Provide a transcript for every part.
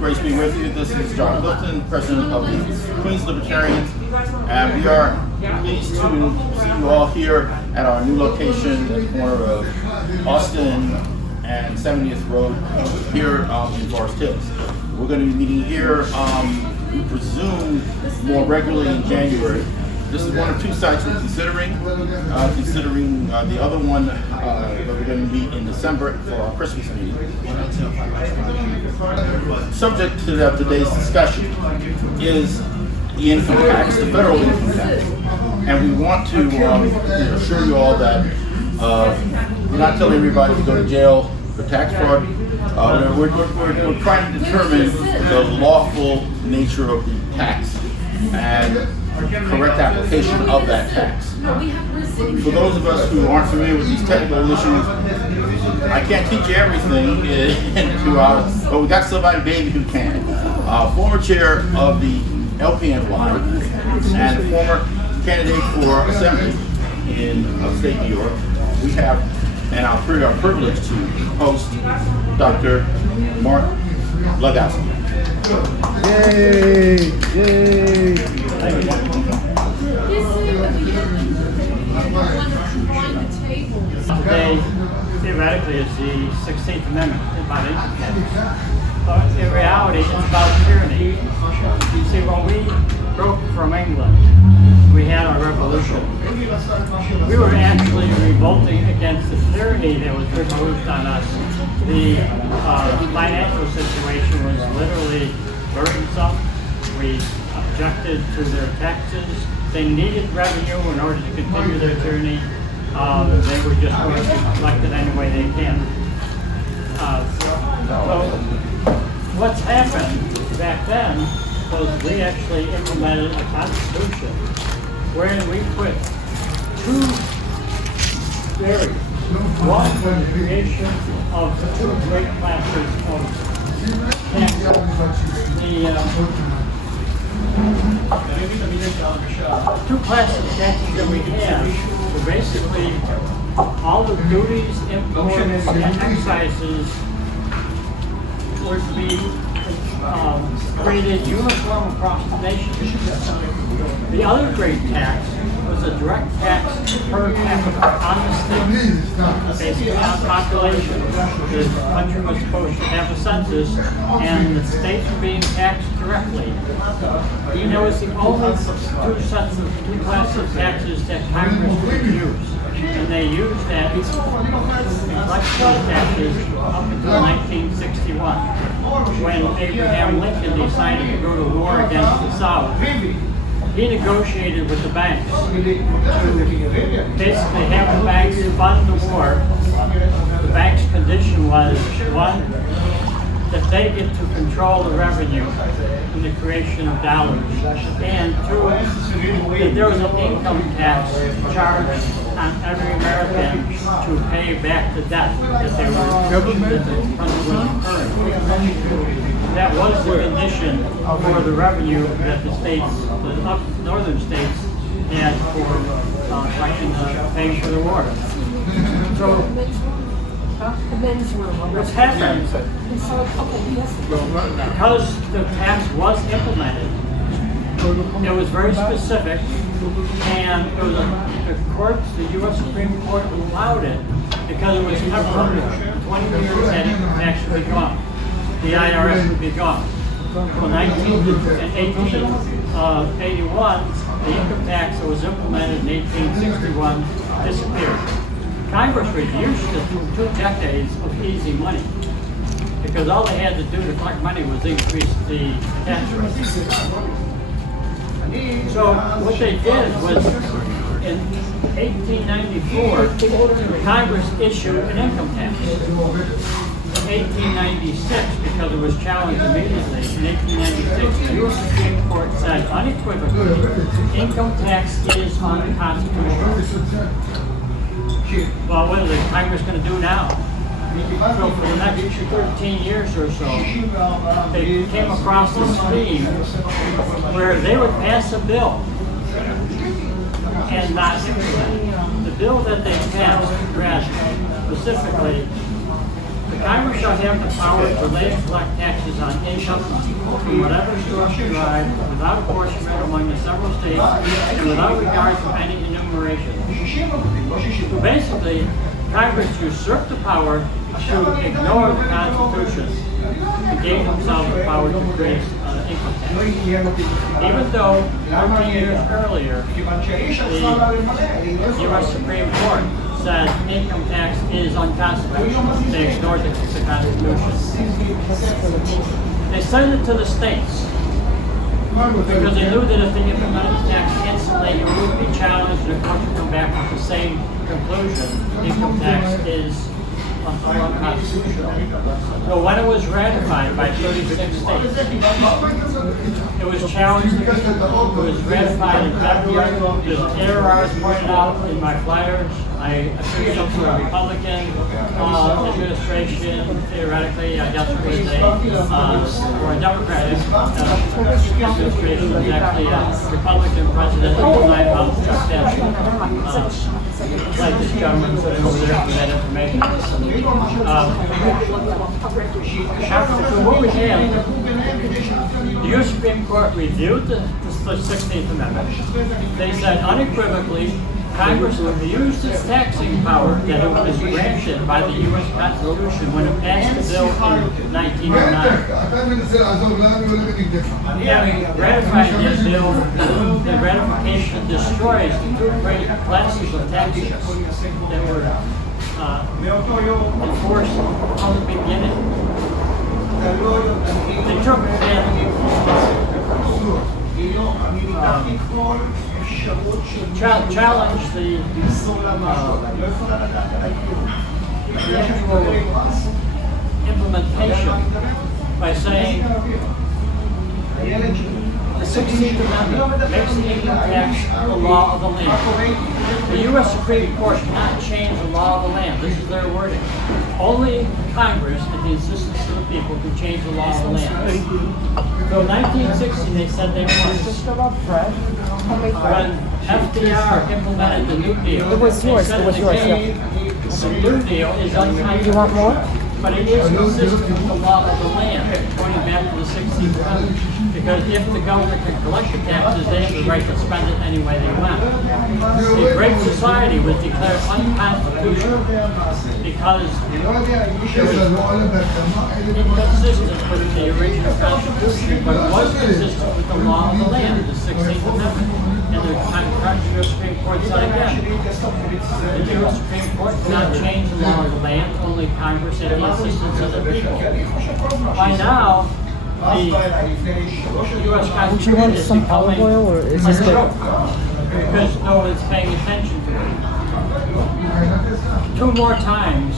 Grace be with you. This is John Clifton, President of the Queens Libertarians, and we are pleased to see you all here at our new location at the corner of Austin and 70th Road here in Forest Hills. We're going to be meeting here, we presume, more regularly in January. This is one of two sites we're considering. The other one that we're going to meet in December for our Christmas meeting. Subject to today's discussion is the income tax, the federal income tax. And we want to assure you all that we're not telling everybody to go to jail for tax fraud. We're trying to determine the lawful nature of the tax and correct application of that tax. For those of us who aren't familiar with these technical issues, I can't teach you everything in 2 hours, but we got somebody maybe who can. Former chair of the LPNY and a former candidate for assembly in upstate New York. We have, and our privilege to host Dr. Mark Glogowski. Yay! Yay! Today, theoretically, is the 16th Amendment about income tax. But in reality, it's about tyranny. You see, when we broke from England, we had our revolution. We were actually revolting against the tyranny that was imposed on us. The financial situation was literally burdensome. We objected to their taxes. They needed revenue in order to continue their tyranny. They were just going to be collected any way they can. So what's happened back then was we actually implemented a constitution wherein we put two theories. One was the creation of two great classes of taxes. The two classes of taxes that we had were basically all the duties, imports, and excises were to be created uniform across the nation. The other great tax was a direct tax per capita on the state, basically on population. The country was supposed to have a census, and the states were being taxed directly. And there was the only two classes of taxes that Congress could use. And they used that to collect those taxes up until 1961, when Abraham Lincoln decided to go to war against the South. He negotiated with the banks to basically have the banks fund the war. The bank's condition was, one, that they get to control the revenue in the creation of dollars, and two, that there was an income tax charged on every American to pay back the debt that the country was incurring. That was the condition for the revenue that the states, the northern states, had for paying for the war. So what's happened, because the tax was implemented, it was very specific, and it was the courts, the U.S. Supreme Court allowed it because it was temporary. 20 years that income tax would be gone. The IRS would be gone. So 1881, the income tax that was implemented in 1861 disappeared. Congress reduced it to 2 decades of easy money, because all they had to do to collect money was increase the tax rate. So what they did was, in 1894, Congress issued an income tax. In 1896, because it was challenged immediately, in 1896, the U.S. Supreme Court said unequivocally, income tax is unconstitutional. Well, what is the Congress going to do now? So for the next 13 years or so, they came across a scheme where they would pass a bill and not implement it. The bill that they passed read specifically, the Congress shall have the power to lay and collect taxes on income from whatever source derived without apportionment among the several states and without regard to any enumeration. So basically, Congress usurped the power to ignore the Constitution and gave themselves the power to create income tax. Even though 13 years earlier, the U.S. Supreme Court said income tax is unconstitutional, they ignored the Constitution. They sent it to the states because they knew that if they implemented the tax instantly, it would be challenged and the court would come back with the same conclusion: income tax is unconstitutional. So when it was ratified by 36 states, it was challenged. It was ratified in February. There's errors pointed out in my flyers. I attribute it to a Republican administration, theoretically. I guess it was or a Democratic administration. It was actually a Republican president at the time of the statute. Like this gentleman sitting over there for that information. So what we have, the U.S. Supreme Court reviewed the 16th Amendment. They said unequivocally, Congress abused its taxing power that it was granted by the U.S. Constitution when it passed the bill in 1909. Having ratified this bill, the ratification destroys the two great classes of taxes that were enforced from the beginning. They took challenge the actual implementation by saying the 16th Amendment makes the income tax the law of the land. The U.S. Supreme Court cannot change the law of the land. This is their wording. Only Congress, at the insistence of the people, can change the law of the land. So in 1960, they said they must. When FDR implemented the New Deal, it was yours. the New Deal is unconstitutional. You want more? But it is consistent with the law of the land, going back to the 16th Amendment. Because if the government can collect the taxes, they have the right to spend it any way they want. The Great Society was declared unconstitutional because it was inconsistent with the original Constitution, but it was consistent with the law of the land, the 16th Amendment. And the U.S. Supreme Court said again, the U.S. Supreme Court cannot change the law of the land, only Congress at the insistence of the people. By now, the U.S. Constitution is becoming untrue because no one is paying attention to it. 2 more times,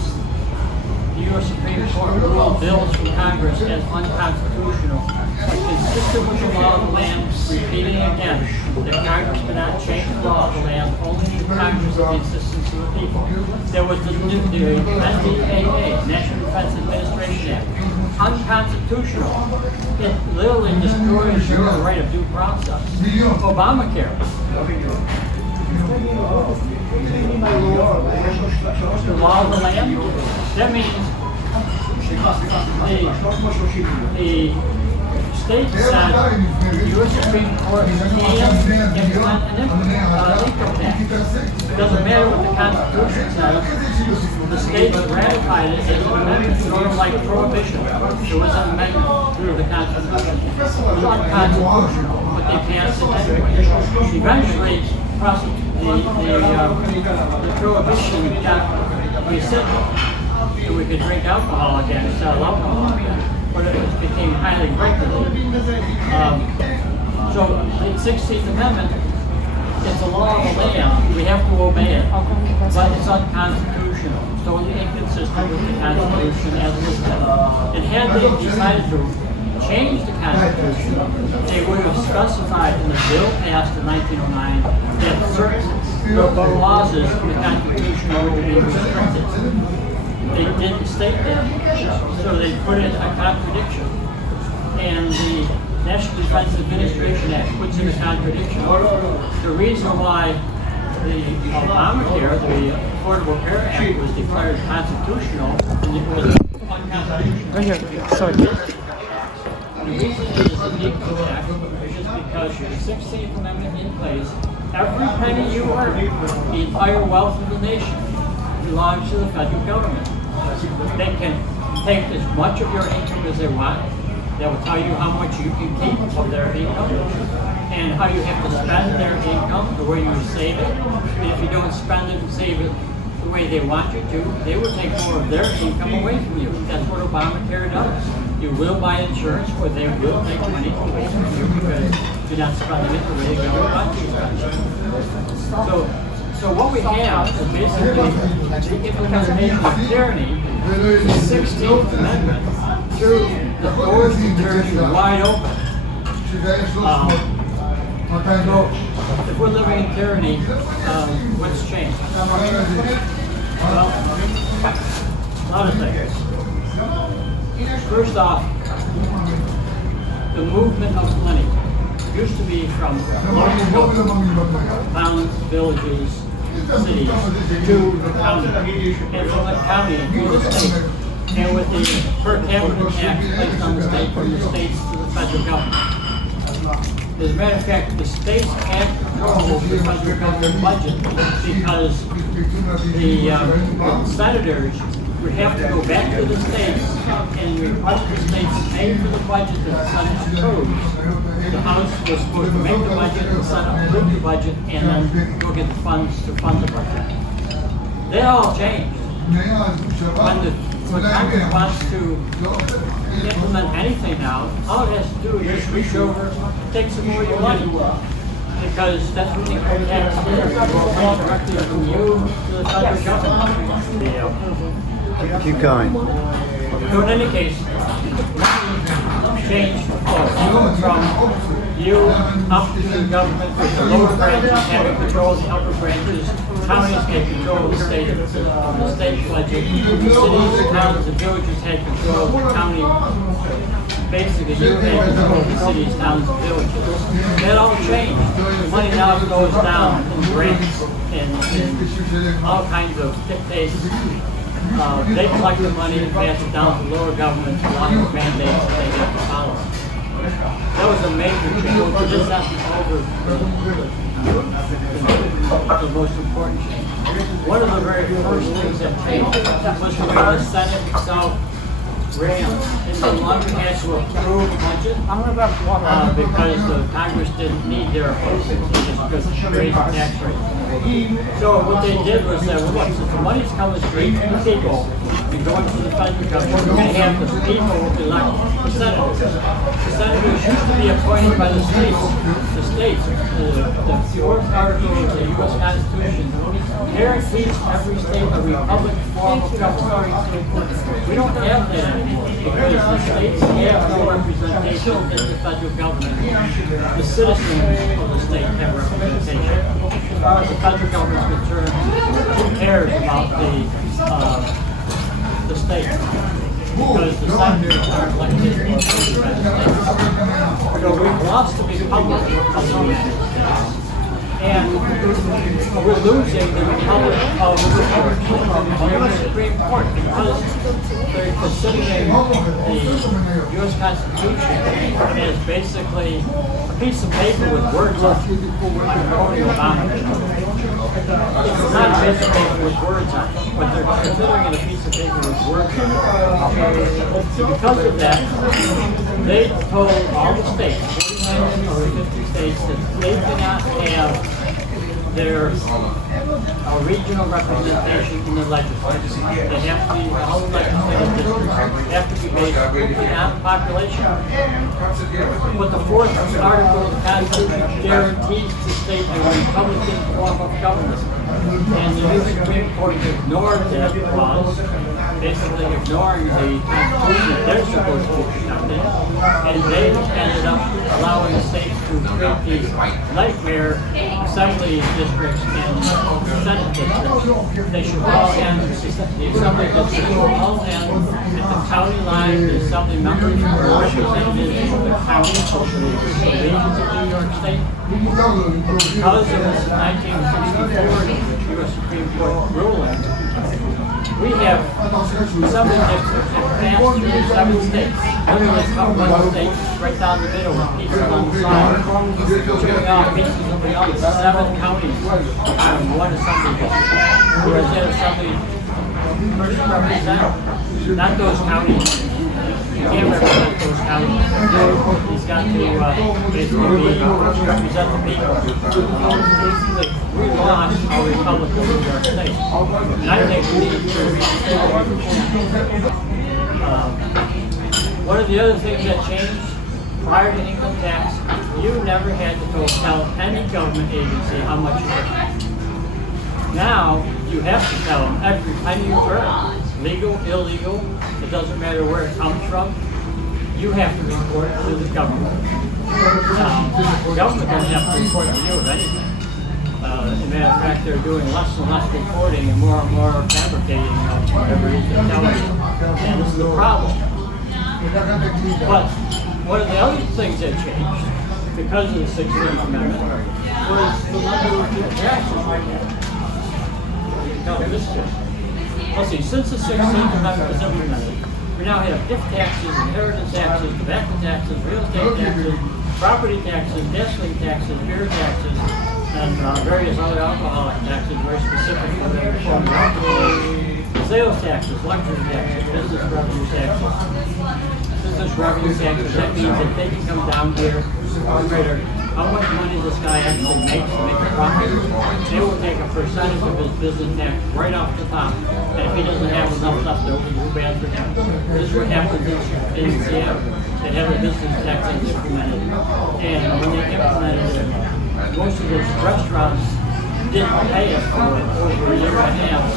the U.S. Supreme Court ruled bills from Congress as unconstitutional, but consistent with the law of the land, repeating again that Congress cannot change the law of the land, only Congress at the insistence of the people. There was the NDAA, National Defense Administration Act, unconstitutional. It literally destroys your right of due process. Obamacare. The law of the land, that means the state said the U.S. Supreme Court can implement an income tax. It doesn't matter what the Constitution says. The states ratified it as an amendment, sort of like prohibition. It was an amendment through the Constitution. It was unconstitutional, but they passed it anyway. Eventually, the prohibition got rescinded, and we could drink alcohol again instead of alcohol again. But it became highly regulated. So the 16th Amendment, it's a law of the land. We have to obey it, but it's unconstitutional. It's totally inconsistent with the Constitution as listed. And had they decided to change the Constitution, they would have specified in the bill passed in 1909 that certain clauses in the Constitution were to be restricted. They didn't state that, so they put in a contradiction. And the National Defense Administration Act puts in a contradiction. The reason why the Obamacare, the Affordable Care Act, was declared constitutional, and it was unconstitutional. Right here. Sorry. The reason it is an equal tax is just because with the 16th Amendment in place, every penny you earn, the entire wealth of the nation, belongs to the federal government. They can take as much of your income as they want. They will tell you how much you can keep of their income and how you have to spend their income, the way you save it. And if you don't spend it and save it the way they want you to, they will take more of their income away from you. That's what Obamacare does. You will buy insurance, or they will take money away from you because you're not spending it the way the government wants you to spend it. So what we have is basically the implementation of tyranny, the 16th Amendment, through the doors of tyranny wide open. So if we're living in tyranny, what's changed? Well, a lot of things. First off, the movement of money used to be from local towns, villages, cities to the county, and from the county to the state, and with the per capita tax placed on the state, from the states to the federal government. As a matter of fact, the states had control over the federal government budget because the senators would have to go back to the states and request the states pay for the budget that the Senate approved. The House was supposed to make the budget, the Senate approved the budget, and then go get the funds to fund the budget. That all changed. When Congress wants to implement anything now, all it has to do is just reach over, take some more of your money. Because that's what the income tax is. It's directly from you to the federal government. Keep going. So in any case, money changed from you up to the government, with the lower branches having control of the upper branches, counties had control of the state budget, cities, towns, and villages had control of the county. Basically, you had control of the cities, towns, and villages. That all changed. The money now goes down in grants and all kinds of dictates. They collect the money and pass it down to lower governments along with mandates that they have to follow. That was a major change. This has to over the most important change. One of the very first things that changed was the way the Senate itself ran. It no longer had to approve a budget because the Congress didn't need their approval. They just raised the tax rate. So what they did was say, well, look, since the money's coming straight from the people and going to the federal government, we're going to have the people elect the senators. The senators used to be appointed by the states. The states, the fourth article of the U.S. Constitution, guarantees every state a republic form of government. We don't have that anymore because the states have no representation in the federal government. The citizens of the state have representation. As far as the federal government is concerned, who cares about the state? Because the senators are elected by the states. So we've lost the republic of the United States. And we're losing the republic of the Supreme Court because they're considering the U.S. Constitution as basically a piece of paper with words on it. It's not a piece of paper with words on it, but they're considering it a piece of paper with words on it. Because of that, they told all the states, 49 or 50 states, that they cannot have their regional representation in the legislature. They have to be, all the legislative districts have to be based on population. But the fourth article of the Constitution guarantees the state a Republican form of government. And the new Supreme Court ignored that clause, basically ignoring the Constitution that they're supposed to be protecting. And they ended up allowing the states to create these nightmare assembly districts and Senate districts. They should all end, the assembly districts should all end at the county line. The assembly members were representatives of the county, of the regions of New York State. Because of this 1964 U.S. Supreme Court ruling, we have something that passed through 7 states. Literally, it's about 1 state, right down the middle, with pieces on the side, chewing off pieces of the other 7 counties out of 1 assembly district. Whereas that assembly person represent, not those counties. You can't represent those counties. He's got to basically represent the people. We lost our Republic of New York State. And I think we need to reinstate one of the other things that changed prior to income tax, you never had to go tell any government agency how much you earned. Now, you have to tell them every penny you earn. Legal, illegal, it doesn't matter where it comes from, you have to report it to the government. The government doesn't have to report to you of anything. As a matter of fact, they're doing less and less reporting and more fabricating of whatever it is they're telling you. And this is the problem. But one of the other things that changed, because of the 16th Amendment, was the number of taxes right now. No, this is it. Let's see, since the 16th Amendment was implemented, we now have gift taxes, inheritance taxes, tobacco taxes, real estate taxes, property taxes, gasoline taxes, beer taxes, and various other alcoholic taxes, very specific to the form of alcohol. Sales taxes, luxury taxes, business revenue taxes. Business revenue taxes, that means that they can come down here, calculator how much money this guy actually makes to make a profit. They will take a percentage of his business tax right off the top. And if he doesn't have enough left over, too bad for him. This is what happens in Seattle. They have a business tax that's implemented. And when they implemented it, most of those restaurants didn't pay us for it over a year and a half.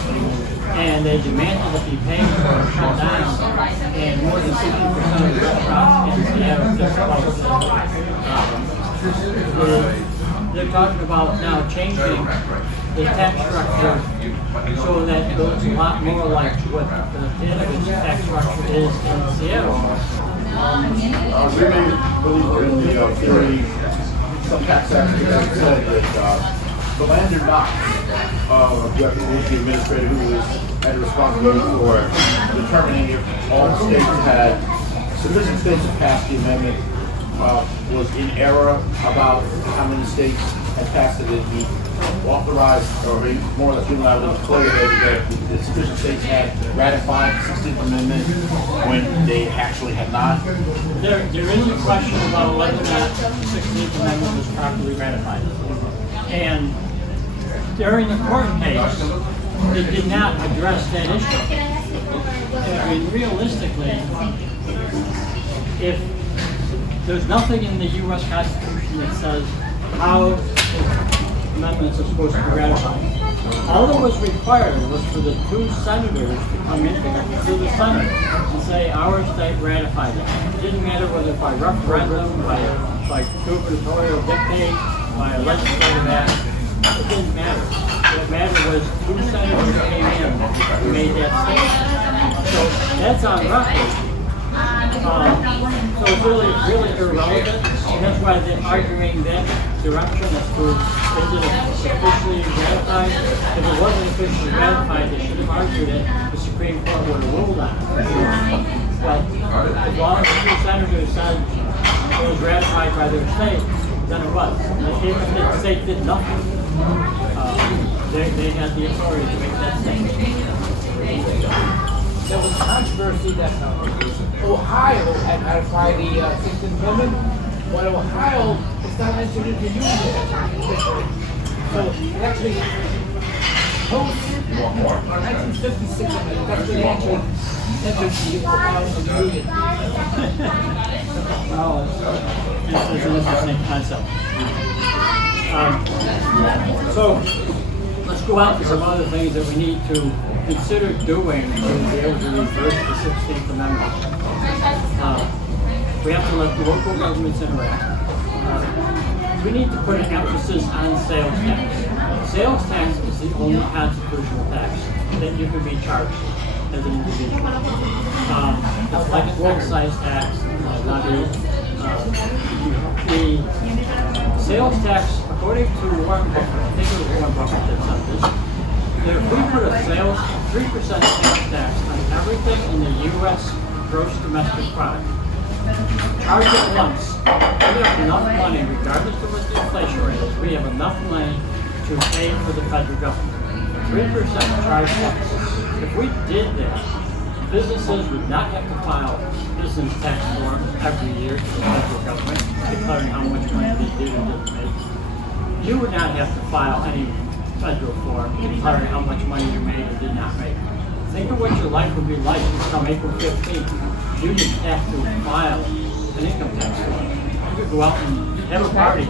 And they demanded to be paid for it shut down. And more than 60% of the restaurants in Seattle just closed. They're talking about now changing the tax structure so that it looks a lot more like what the cannabis tax structure is in Seattle. We may believe in the theory, some tax experts have said that the land or not of the administrator who had responsibility for determining if all the states had sufficient states to pass the amendment was in error about how many states had passed it. He authorized, or more or less unilaterally declared that the sufficient states had ratified the 16th Amendment when they actually had not. There is a question about whether or not the 16th Amendment was properly ratified. And during the court case, they did not address that issue. I mean, realistically, if there's nothing in the U.S. Constitution that says how amendments are supposed to be ratified. All that was required was for the 2 senators to come in to the Senate and say our state ratified it. It didn't matter whether by referendum, by gubernatorial dictate, by a legislative act. It didn't matter. What mattered was 2 senators came in and made that statement. So that's on record. So it's really irrelevant, and that's why they're arguing that direction as to is it officially ratified. If it wasn't officially ratified, they should have argued it. The Supreme Court would have ruled on it. But as long as the 2 senators said it was ratified by their state, then it was. And if the state did nothing, they had the authority to make that statement. There was controversy that Ohio had ratified the 16th Amendment, but Ohio is not entered into union officially. So it actually post 1956 Amendment, that's when they actually entered the Ohio Union. It's an interesting concept. So let's go out to some other things that we need to consider doing to be able to reverse the 16th Amendment. We have to let the local governments interact. We need to put an emphasis on sales tax. Sales tax is the only constitutional tax that you can be charged as an individual. It's like an excise tax, the sales tax, according to Warren Buffett, I think it was Warren Buffett that said this, if we put a 3% sales tax on everything in the U.S. gross domestic product, charge it once, we have enough money, regardless of what the inflation rate is, we have enough money to pay for the federal government. 3% charge once. If we did that, businesses would not have to file business tax forms every year to the federal government declaring how much money they did or didn't make. You would not have to file any federal form declaring how much money you made or did not make. Think of what your life would be like come April 15th. You didn't have to file an income tax form. You could go out and have a party.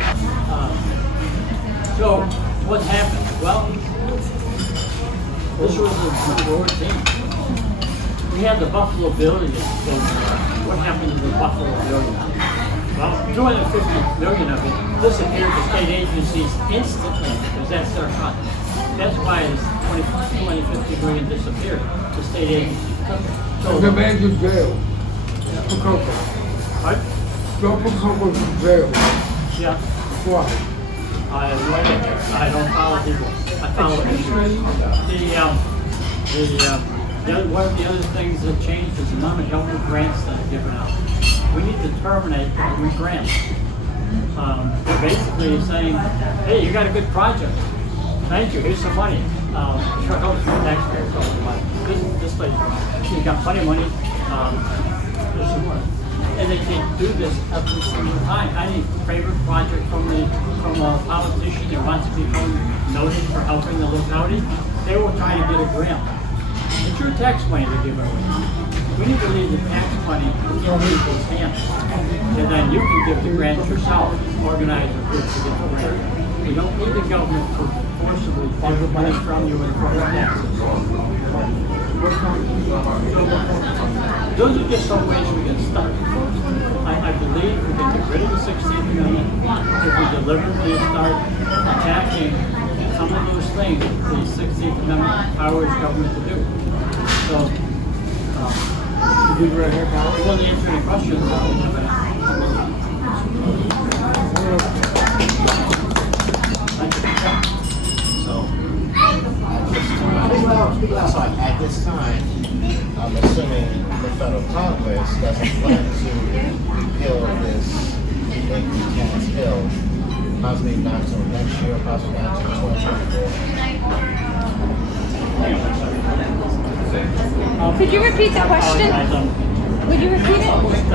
So what happened? Well, this was the World team. We had the Buffalo Billion. What happened to the Buffalo Billion? Well, 250 million of it disappeared to state agencies instantly because that's their fund. That's why this 50 million disappeared to state agencies. So The man's in jail. For cocoa. what? Joe Coco's in jail. Yeah. Why? I don't follow people. I follow issues. One of the other things that changed is the amount of government grants that are given out. We need to terminate government grants. They're basically saying, hey, you got a good project. Thank you, here's some money. Sure, goes to the taxpayers all the money. This place, she's got plenty of money. And they can't do this every single time. I need a favorite project from a politician that wants to become noted for helping the locality. They will try to get a grant. It's your tax money to give away. We need to leave the tax money in people's hands. And then you can give the grant yourself, organize a group to get the grant. We don't need the government to forcibly take the money from you in the form of taxes. Those are just some ways we can start. I believe we can get rid of the 16th Amendment if we deliberately start attacking some of those things the 16th Amendment empowers government to do. So, You right here, Kyle? if you want to answer any questions, So at this time, I'm assuming the federal Congress doesn't plan to repeal this income tax bill, possibly not until next year, possibly not until 2024. Could you repeat the question? Would you repeat it? Wait.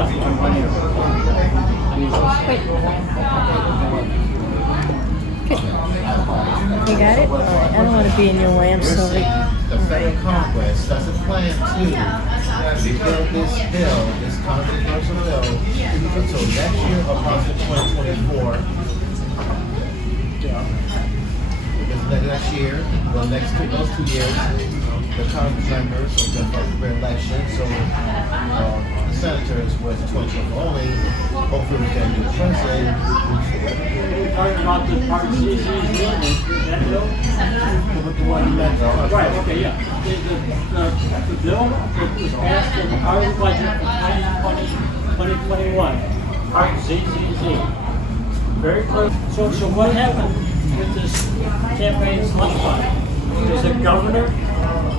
You got it? Alright, I don't want to be in your way, I'm sorry. The federal Congress doesn't plan to repeal this bill, this controversial bill, until next year or possibly 2024. Because next year, well, those 2 years, the Congress members will get for re-election, so the senators were 2024 only. Hopefully we can do the president. You're talking about the Part C, that bill? Right, okay, yeah. The bill that was passed in our budget for 2021, Part Z. Very close. So what happened with this campaign slush fund? Is the governor,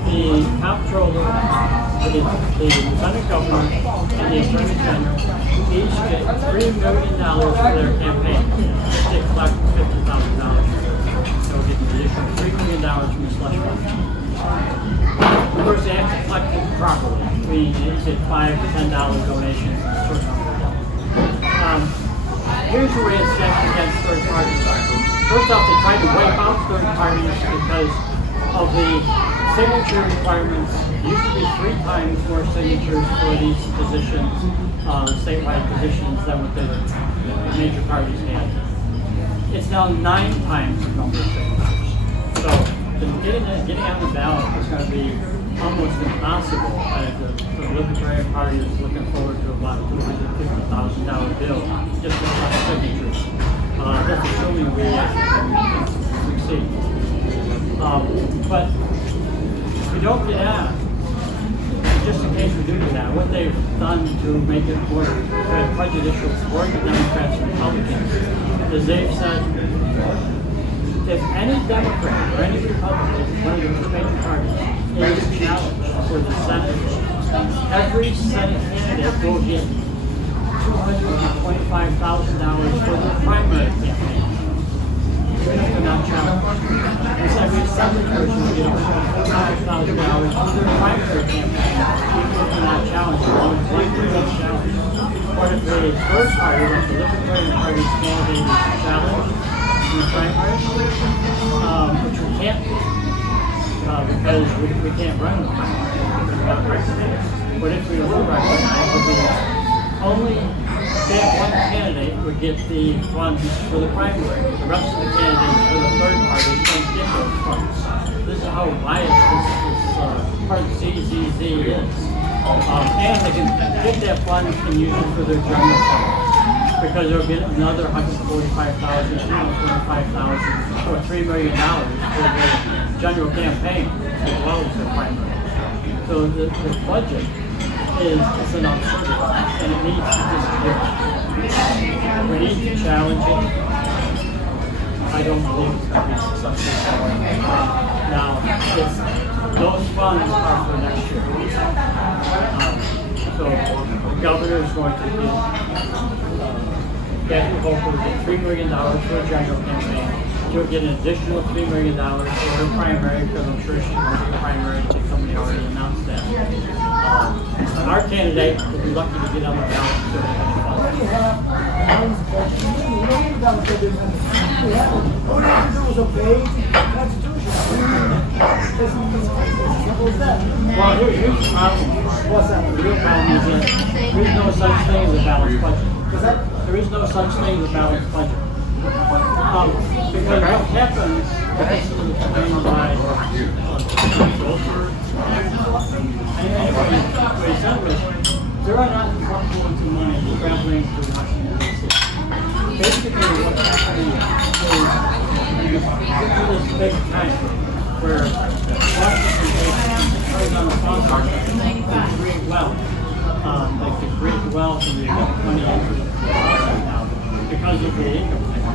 the comptroller, the lieutenant governor, and the attorney general each get $3 million for their campaign. They collect $50,000. So get the additional $3 million from the slush fund. Of course, they have to collect it properly. We get $5 to $10 donations. Here's the way it's set against third parties. First off, they tried to wipe out third parties because of the signature requirements. It used to be 3 times more signatures for these positions, statewide positions, than what the major parties had. It's now 9 times the number of signatures. So getting on the ballot is going to be almost impossible. The Libertarian Party is looking forward to about a $250,000 bill just to collect signatures. That's assuming we succeed. But if we don't get out, just in case we do get out, what they've done to make it more prejudicial for the Democrats and Republicans is they've said if any Democrat or any Republican, one of the two major parties, is challenged for the Senate, every Senate candidate will get $225,000 for their primary campaign. Even if they're not challenged. This every Senate person will get $225,000 for their primary campaign. Even if they're not challenged, they're only likely to be challenged. But if the first party, like the Libertarian Party's candidate, is challenged in the primary, which we can't do, because we can't run the primary. But if we were recognized, it would be only that one candidate would get the funds for the primary. The rest of the candidates for the third party don't get those funds. This is how biased this part ZZZ is. And they can get that fund and use it for their general fund. Because they'll get another $145,000, $225,000, or $3 million for their general campaign as well as their primary. So the budget is an absurdity, and it needs to disappear. We need to challenge it. I don't believe it's going to be successful. Now, those funds are for next year. So the governor is going to get Kathy Hochul will get $3 million for a general campaign. She'll get an additional $3 million for her primary, because I'm sure she's going to be primary, because somebody already announced that. Our candidate will be lucky to get on the ballot. Well, here's the problem. What's that? The real problem is that there is no such thing as a balanced budget. There is no such thing as a balanced budget. Because what happens, this is explained by there are not buckloads of money traveling to Washington, D.C. Basically, what's happening is this big time where Washington, D.C. turns on the phone market to create wealth. Like to create wealth and they get money into the right now because of the income tax.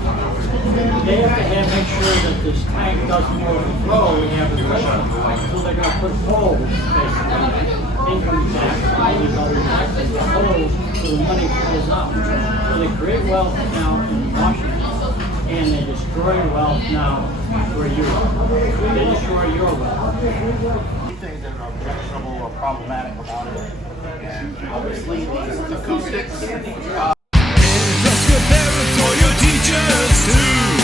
They have to make sure that this tank doesn't overflow. We have a threshold. So they're going to put holes, basically, income tax, all these other taxes, holes so the money flows out. So they create wealth now in Washington, and they destroy wealth now where you are. They destroy your wealth. Things that are objectionable or problematic about it. And obviously these acoustics. Just prepare it for your teachers too.